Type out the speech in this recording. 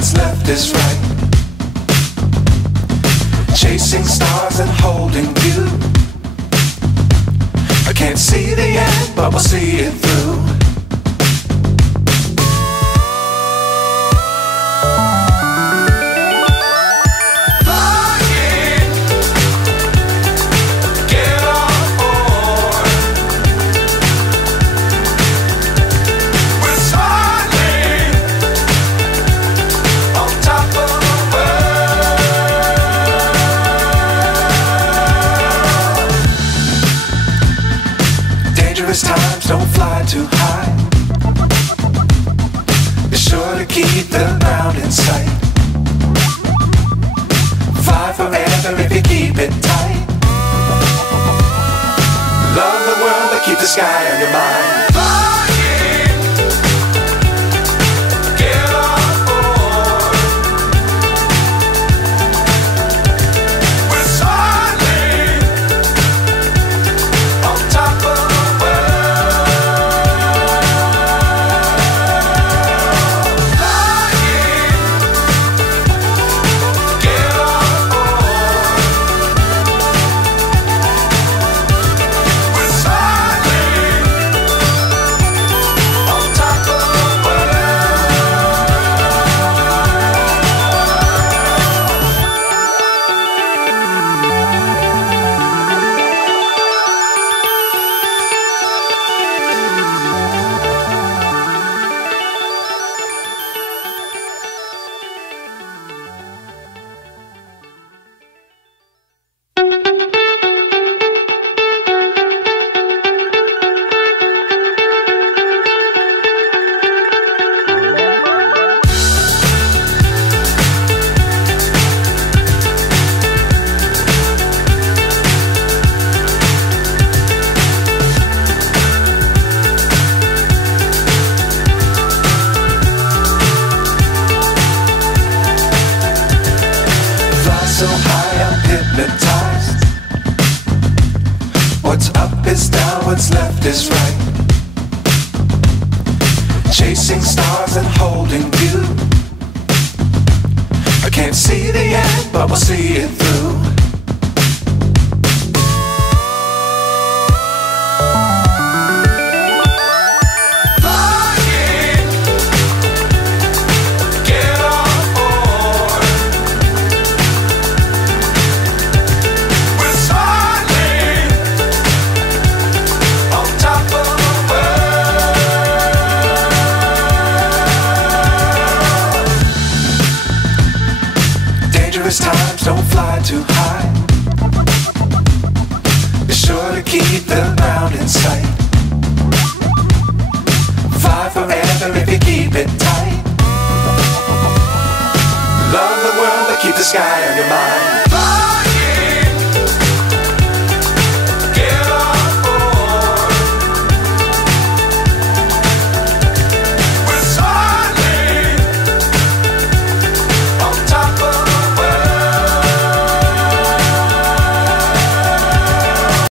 what's left is right. Chasing stars and holding you. I can't see the end, but we'll see it through. Times don't fly too high. Be sure to keep the ground in sight. Fly forever if you keep it tight. Love the world but keep the sky on your mind. So high I'm hypnotized. What's up is down, what's left is right. Chasing stars and holding you. I can't see the end, but we'll see it through. Times don't fly too high. Be sure to keep the ground in sight. Fly forever if you keep it tight. Love the world but keep the sky on your mind.